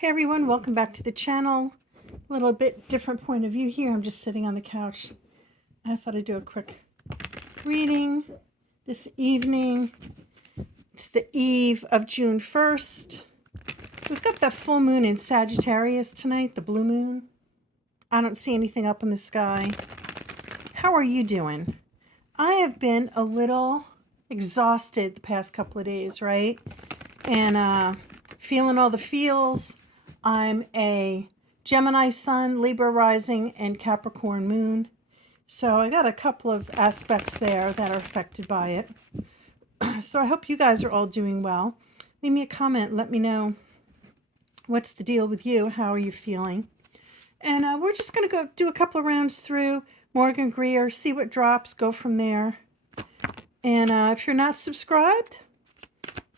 Hey everyone, welcome back to the channel. A little bit different point of view here. I'm just sitting on the couch. I thought I'd do a quick reading this evening. It's the eve of June 1st. We've got the full moon in Sagittarius tonight, the blue moon. I don't see anything up in the sky. How are you doing? I have been a little exhausted the past couple of days, right? And feeling all the feels. I'm a Gemini sun, Libra rising, and Capricorn moon. So I got a couple of aspects there that are affected by it. So I hope you guys are all doing well. Leave me a comment. Let me know what's the deal with you. How are you feeling? And we're just going to go do a couple of rounds through Morgan Greer, see what drops, go from there. And if you're not subscribed,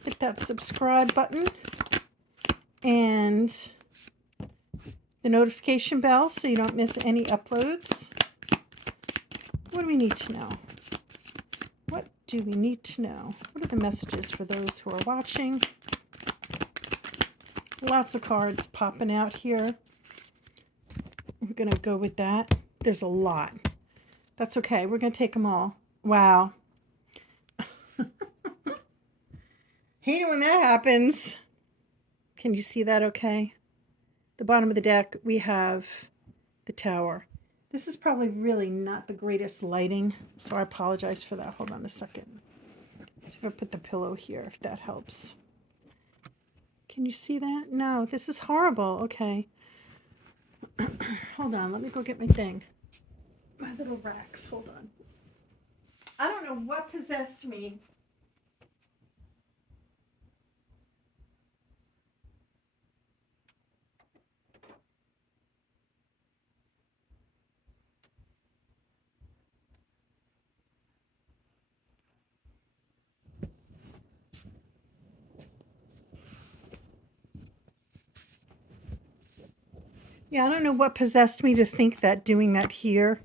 hit that subscribe button and the notification bell so you don't miss any uploads. What do we need to know? What do we need to know? What are the messages for those who are watching? Lots of cards popping out here. We're going to go with that. There's a lot. That's okay. We're going to take them all. Wow. Hate it when that happens. Can you see that okay? The bottom of the deck, we have the Tower. This is probably really not the greatest lighting, so I apologize for that. Hold on a second. Let's see if I put the pillow here, if that helps. Can you see that? No, this is horrible. Okay. Hold on. Let me go get my thing. My little racks. Hold on. I don't know what possessed me. Yeah, I don't know what possessed me to think that doing that here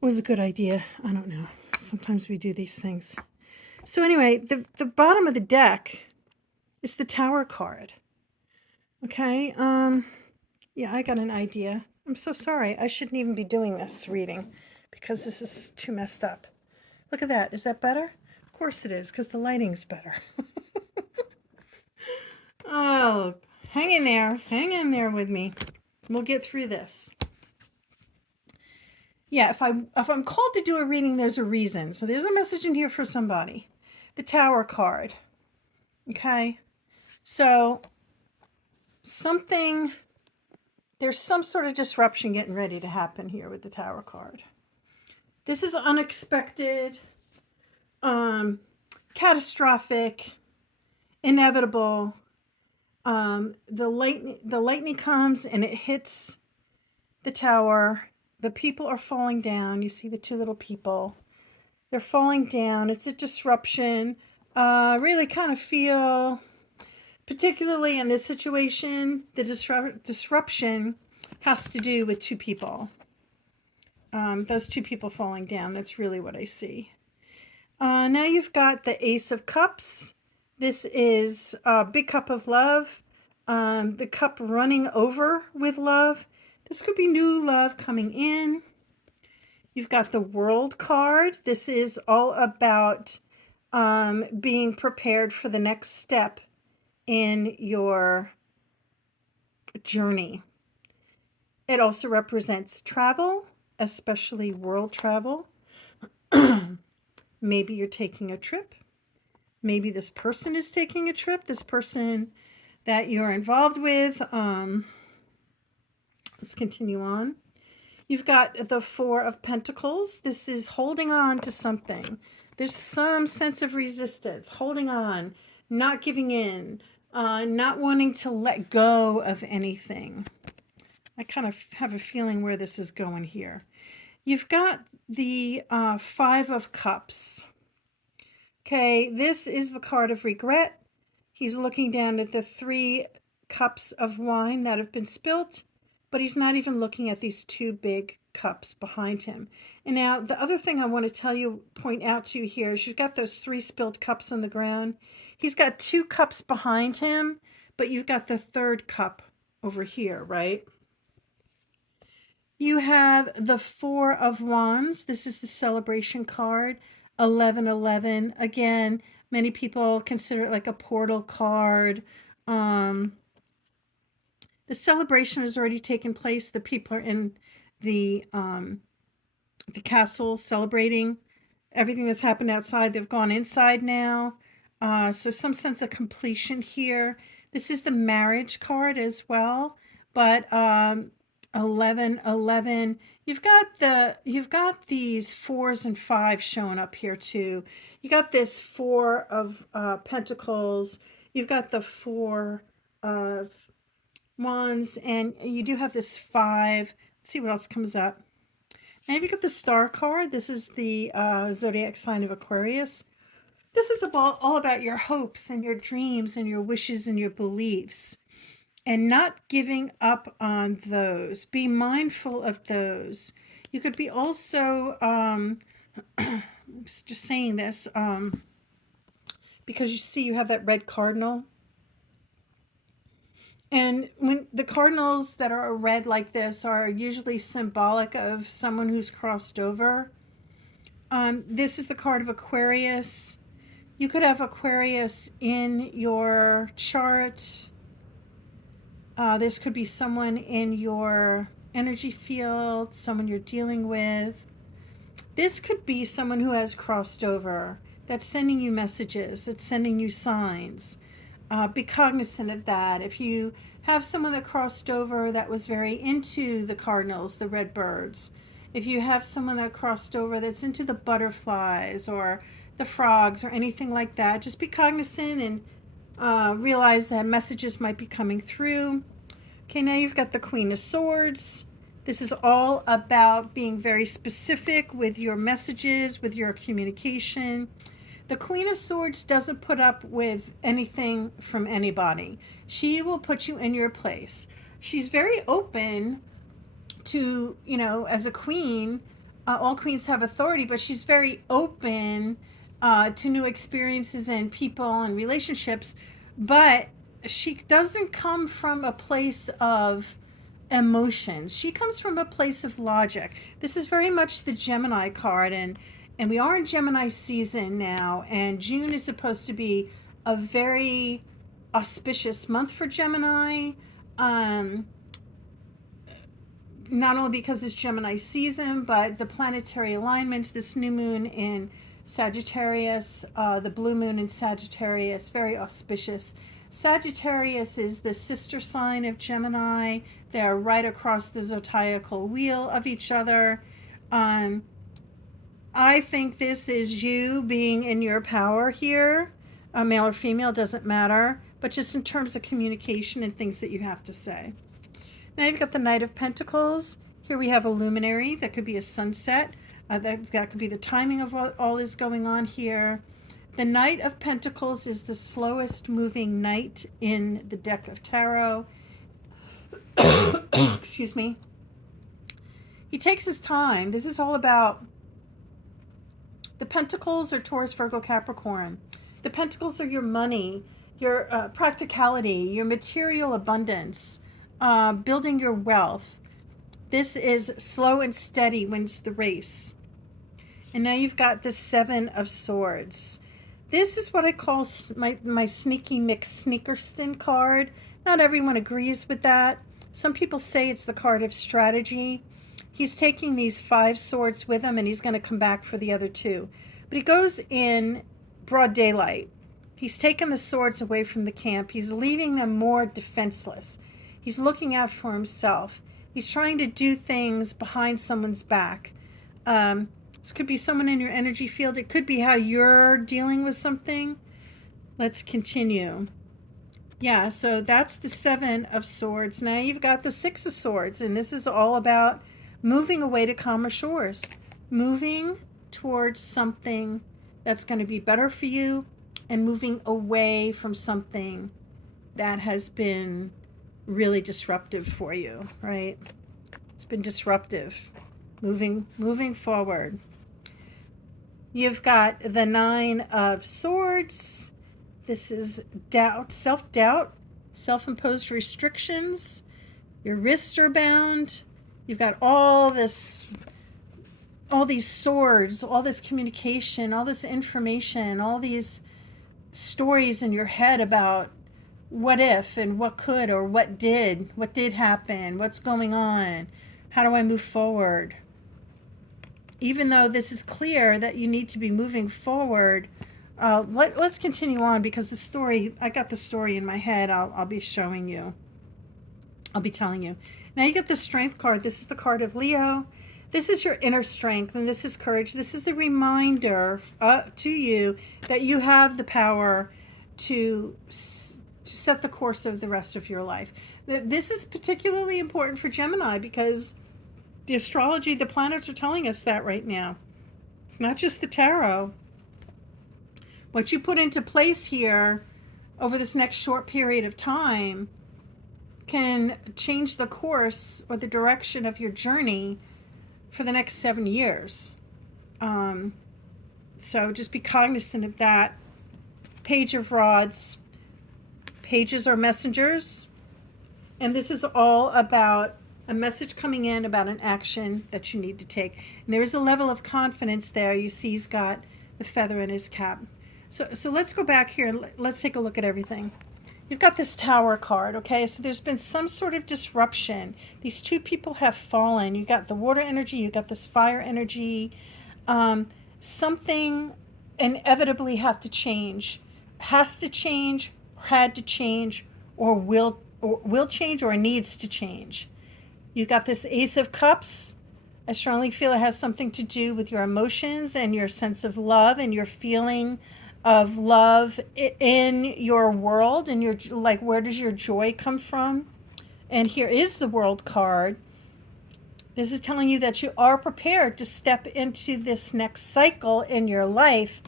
was a good idea. I don't know. Sometimes we do these things. So anyway, the bottom of the deck is the Tower card. Okay. Yeah, I got an idea. I'm so sorry. I shouldn't even be doing this reading because this is too messed up. Look at that. Is that better? Of course it is, because the lighting's better. Oh, hang in there. Hang in there with me. We'll get through this. Yeah, if I'm called to do a reading, there's a reason. So there's a message in here for somebody. The Tower card. Okay? So there's some sort of disruption getting ready to happen here with the Tower card. This is unexpected, catastrophic, inevitable. The lightning comes and it hits the tower. The people are falling down. You see the two little people. They're falling down. It's a disruption. Really kind of feel, particularly in this situation, the disruption has to do with two people. Those two people falling down. That's really what I see. Now you've got the Ace of Cups. This is a big cup of love. The cup running over with love. This could be new love coming in. You've got the World card. This is all about being prepared for the next step in your journey. It also represents travel, especially world travel. Maybe you're taking a trip. Maybe this person is taking a trip. This person that you're involved with. Let's continue on. You've got the Four of Pentacles. This is holding on to something. There's some sense of resistance, holding on, not giving in, not wanting to let go of anything. I kind of have a feeling where this is going here. You've got the Five of Cups. Okay, this is the card of regret. He's looking down at the 3 cups of wine that have been spilt, but he's not even looking at these 2 big cups behind him. And now the other thing I want to point out to you here is you've got those 3 spilled cups on the ground. He's got 2 cups behind him, but you've got the third cup over here, right? You have the Four of Wands. This is the celebration card. 1111. Again, many people consider it like a portal card. The celebration has already taken place. The people are in the castle celebrating everything that's happened outside. They've gone inside now. So some sense of completion here. This is the marriage card as well, but 1111. You've got these fours and fives showing up here too. You got this Four of Pentacles. You've got the Four of Wands, and you do have this five. Let's see what else comes up. And you've got the Star card. This is the zodiac sign of Aquarius. This is all about your hopes and your dreams and your wishes and your beliefs, and not giving up on those. Be mindful of those. You could be also, just saying this, because you see you have that red cardinal. And when the cardinals that are red like this are usually symbolic of someone who's crossed over. This is the card of Aquarius. You could have Aquarius in your chart. This could be someone in your energy field, someone you're dealing with. This could be someone who has crossed over, that's sending you messages, that's sending you signs. Be cognizant of that. If you have someone that crossed over that was very into the cardinals, the red birds, if you have someone that crossed over that's into the butterflies or the frogs or anything like that, just be cognizant and realize that messages might be coming through. Okay, now you've got the Queen of Swords. This is all about being very specific with your messages, with your communication. The Queen of Swords doesn't put up with anything from anybody. She will put you in your place. She's very open to, as a queen, all queens have authority, but she's very open to new experiences and people and relationships. But she doesn't come from a place of emotions. She comes from a place of logic. This is very much the Gemini card, and we are in Gemini season now, and June is supposed to be a very auspicious month for Gemini. Not only because it's Gemini season, but the planetary alignments, this new moon in Sagittarius, the blue moon in Sagittarius, very auspicious. Sagittarius is the sister sign of Gemini. They're right across the zodiacal wheel of each other. I think this is you being in your power here. Male or female, doesn't matter, but just in terms of communication and things that you have to say. Now you've got the Knight of Pentacles. Here we have a luminary. That could be a sunset. That could be the timing of what all is going on here. The Knight of Pentacles is the slowest moving knight in the deck of tarot. Excuse me. He takes his time. This is all about the Pentacles are Taurus, Virgo, Capricorn. The Pentacles are your money, your practicality, your material abundance, building your wealth. This is slow and steady wins the race. And now you've got the Seven of Swords. This is what I call my sneaky McSneakerston card. Not everyone agrees with that. Some people say it's the card of strategy. He's taking these 5 swords with him, and he's going to come back for the other 2. But he goes in broad daylight. He's taken the swords away from the camp. He's leaving them more defenseless. He's looking out for himself. He's trying to do things behind someone's back. This could be someone in your energy field. It could be how you're dealing with something. Let's continue. Yeah, so that's the Seven of Swords. Now you've got the Six of Swords, and this is all about moving away to calmer shores, moving towards something that's going to be better for you, and moving away from something that has been really disruptive for you, right? It's been disruptive. Moving forward. You've got the Nine of Swords. This is doubt, self-doubt, self-imposed restrictions. Your wrists are bound. You've got all these swords, all this communication, all this information, all these stories in your head about what if and what could or what did happen, what's going on, how do I move forward. Even though this is clear that you need to be moving forward, let's continue on, because the story, I got the story in my head. I'll be showing you. I'll be telling you. Now you get the Strength card. This is the card of Leo. This is your inner strength, and this is courage. This is the reminder to you that you have the power to set the course of the rest of your life. This is particularly important for Gemini because the astrology, the planets are telling us that right now. It's not just the tarot. What you put into place here over this next short period of time can change the course or the direction of your journey for the next 7 years. So just be cognizant of that. Page of Rods. Pages are messengers. And this is all about a message coming in about an action that you need to take. And there's a level of confidence there. You see he's got the feather in his cap. So let's go back here and let's take a look at everything. You've got this Tower card, okay? So there's been some sort of disruption. These two people have fallen. You got the water energy, you got this fire energy. Something inevitably have to change. Has to change, had to change, or will change, or needs to change. You got this Ace of Cups. I strongly feel it has something to do with your emotions and your sense of love and your feeling of love in your world, and your, like, where does your joy come from? And here is the World card. This is telling you that you are prepared to step into this next cycle in your life,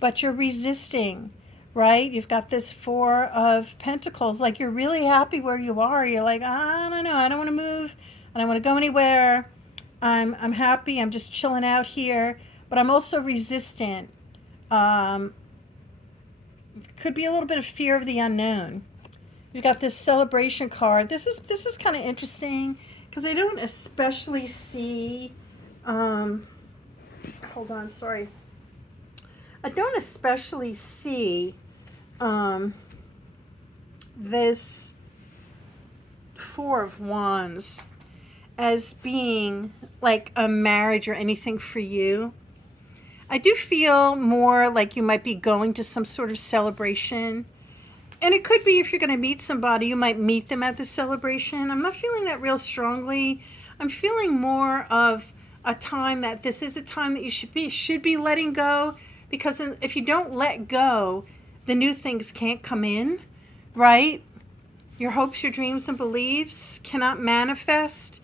but you're resisting, right? You've got this Four of Pentacles, like you're really happy where you are. You're like, I don't know, I don't want to move, I don't want to go anywhere. I'm happy, I'm just chilling out here, but I'm also resistant. Could be a little bit of fear of the unknown. You've got this Celebration card. This is kind of interesting because I don't especially see, hold on, sorry. I don't especially see this Four of Wands as being like a marriage or anything for you. I do feel more like you might be going to some sort of celebration. And it could be if you're going to meet somebody, you might meet them at the celebration. I'm not feeling that real strongly. I'm feeling more of a time that this is a time that you should be letting go, because if you don't let go, the new things can't come in, right? Your hopes, your dreams, and beliefs cannot manifest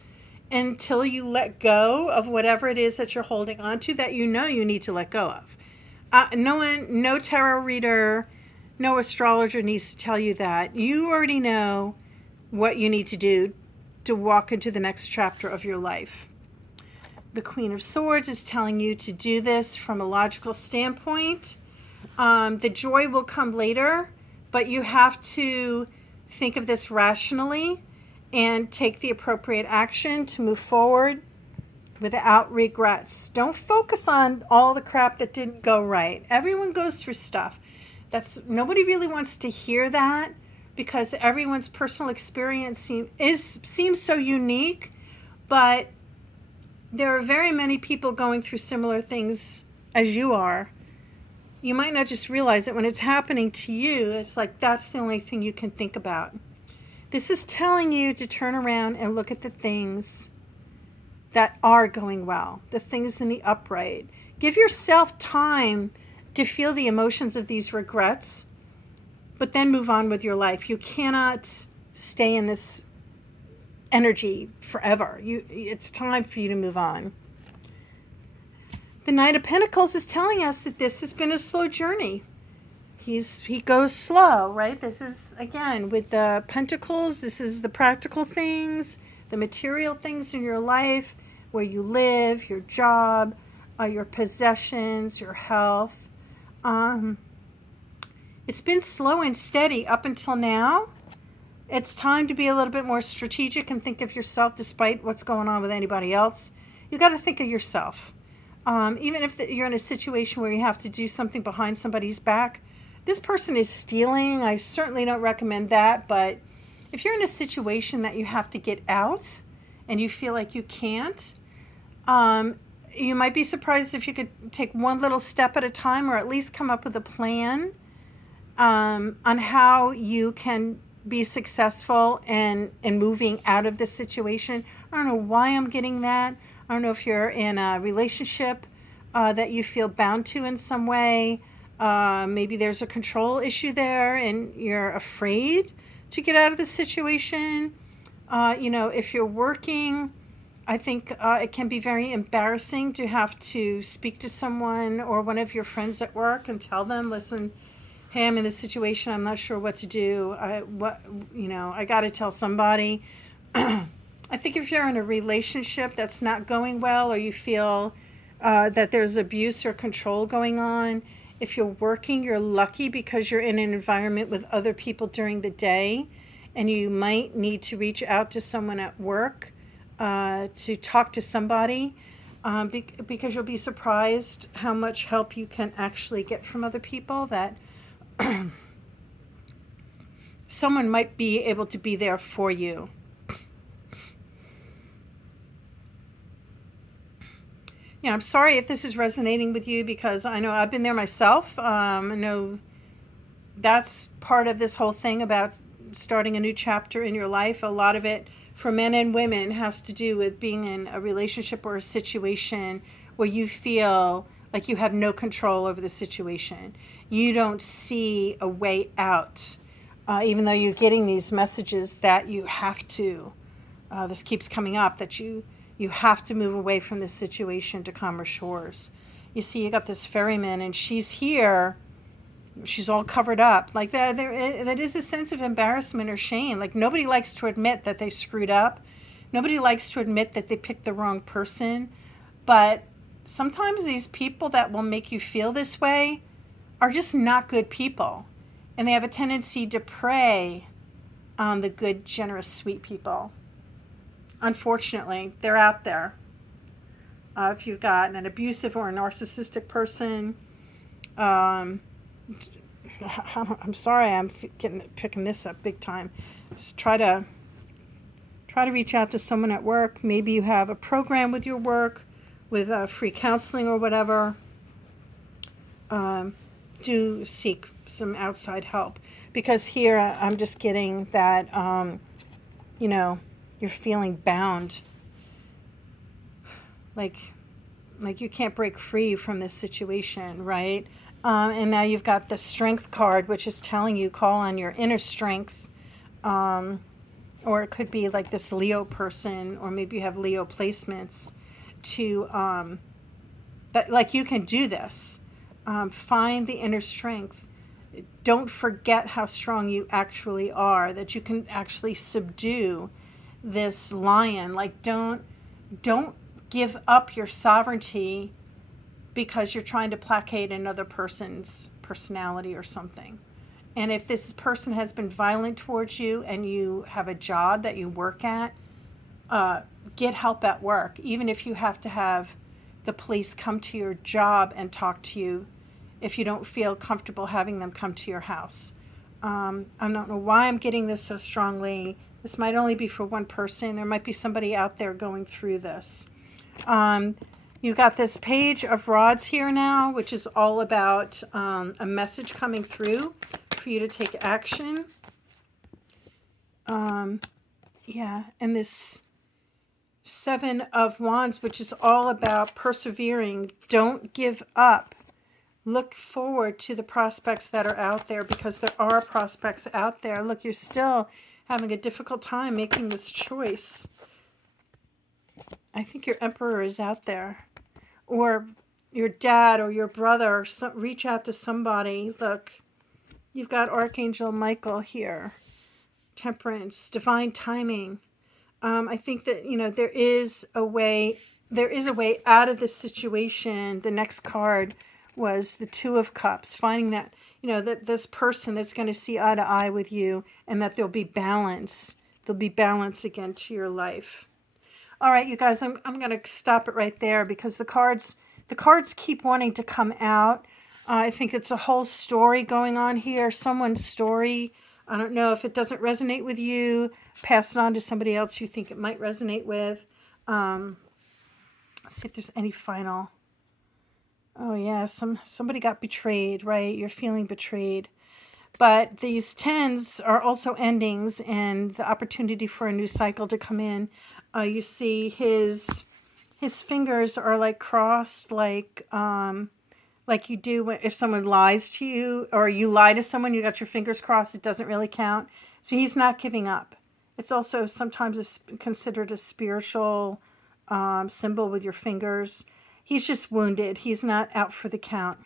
until you let go of whatever it is that you're holding on to that you know you need to let go of. No tarot reader, no astrologer needs to tell you that. You already know what you need to do to walk into the next chapter of your life. The Queen of Swords is telling you to do this from a logical standpoint. The joy will come later, but you have to think of this rationally and take the appropriate action to move forward without regrets. Don't focus on all the crap that didn't go right. Everyone goes through stuff. Nobody really wants to hear that, because everyone's personal experience seems so unique, but there are very many people going through similar things as you are. You might not just realize it when it's happening to you. It's like that's the only thing you can think about. This is telling you to turn around and look at the things that are going well, the things in the upright. Give yourself time to feel the emotions of these regrets, but then move on with your life. You cannot stay in this energy forever. It's time for you to move on. The Knight of Pentacles is telling us that this has been a slow journey. He goes slow, right? This is, again, with the Pentacles, this is the practical things, the material things in your life, where you live, your job, your possessions, your health. It's been slow and steady up until now, It's time to be a little bit more strategic and think of yourself despite what's going on with anybody else. You got to think of yourself. Even if you're in a situation where you have to do something behind somebody's back, this person is stealing. I certainly don't recommend that. But if you're in a situation that you have to get out and you feel like you can't, you might be surprised if you could take one little step at a time, or at least come up with a plan on how you can be successful in moving out of this situation. I don't know why I'm getting that. I don't know if you're in a relationship that you feel bound to in some way. Maybe there's a control issue there and you're afraid to get out of the situation. If you're working, I think it can be very embarrassing to have to speak to someone or one of your friends at work and tell them, listen, hey, I'm in this situation. I'm not sure what to do. I got to tell somebody. I think if you're in a relationship that's not going well, or you feel that there's abuse or control going on, if you're working, you're lucky because you're in an environment with other people during the day, and you might need to reach out to someone at work to talk to somebody, because you'll be surprised how much help you can actually get from other people, that someone might be able to be there for you. I'm sorry if this is resonating with you, because I know I've been there myself. I know that's part of this whole thing about starting a new chapter in your life. A lot of it, for men and women, has to do with being in a relationship or a situation where you feel like you have no control over the situation. You don't see a way out, even though you're getting these messages that you have to. This keeps coming up, that you have to move away from this situation to calmer shores. You see, you got this ferryman, and she's here. She's all covered up. Like that is a sense of embarrassment or shame. Like, nobody likes to admit that they screwed up. Nobody likes to admit that they picked the wrong person. But sometimes these people that will make you feel this way are just not good people. And they have a tendency to prey on the good, generous, sweet people. Unfortunately, they're out there. If you've got an abusive or a narcissistic person, I'm sorry, I'm picking this up big time. Just try to reach out to someone at work. Maybe you have a program with your work, with free counseling or whatever. Do seek some outside help, because here I'm just getting that you're feeling bound, like you can't break free from this situation, right? And now you've got the Strength card, which is telling you call on your inner strength, or it could be like this Leo person, or maybe you have Leo placements to that, like, you can do this. Find the inner strength. Don't forget how strong you actually are, that you can actually subdue this lion. Like, don't give up your sovereignty because you're trying to placate another person's personality or something. And if this person has been violent towards you and you have a job that you work at, get help at work. Even if you have to have the police come to your job and talk to you, if you don't feel comfortable having them come to your house. I don't know why I'm getting this so strongly. This might only be for one person. There might be somebody out there going through this. You've got this Page of Rods here now, which is all about a message coming through for you to take action. And this Seven of Wands, which is all about persevering. Don't give up. Look forward to the prospects that are out there, because there are prospects out there. Look, you're still having a difficult time making this choice. I think your Emperor is out there, or your dad or your brother. Reach out to somebody. Look, you've got Archangel Michael here. Temperance, divine timing. I think that, there is a way out of this situation. The next card was the Two of Cups, finding that you know, that this person that's going to see eye to eye with you, and that there'll be balance. There'll be balance again to your life. All right, you guys, I'm going to stop it right there because the cards keep wanting to come out. I think it's a whole story going on here, someone's story. I don't know if it doesn't resonate with you, pass it on to somebody else you think it might resonate with. Let's see if there's any final. Oh yeah, somebody got betrayed, right? You're feeling betrayed. But these tens are also endings and the opportunity for a new cycle to come in. You see his fingers are like crossed, like you do if someone lies to you, or you lie to someone, you got your fingers crossed, it doesn't really count. So he's not giving up. It's also sometimes considered a spiritual symbol with your fingers. He's just wounded. He's not out for the count.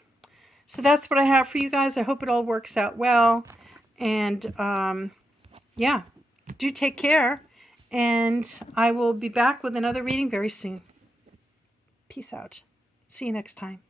So that's what I have for you guys. I hope it all works out well. And yeah, do take care. And I will be back with another reading very soon. Peace out. See you next time.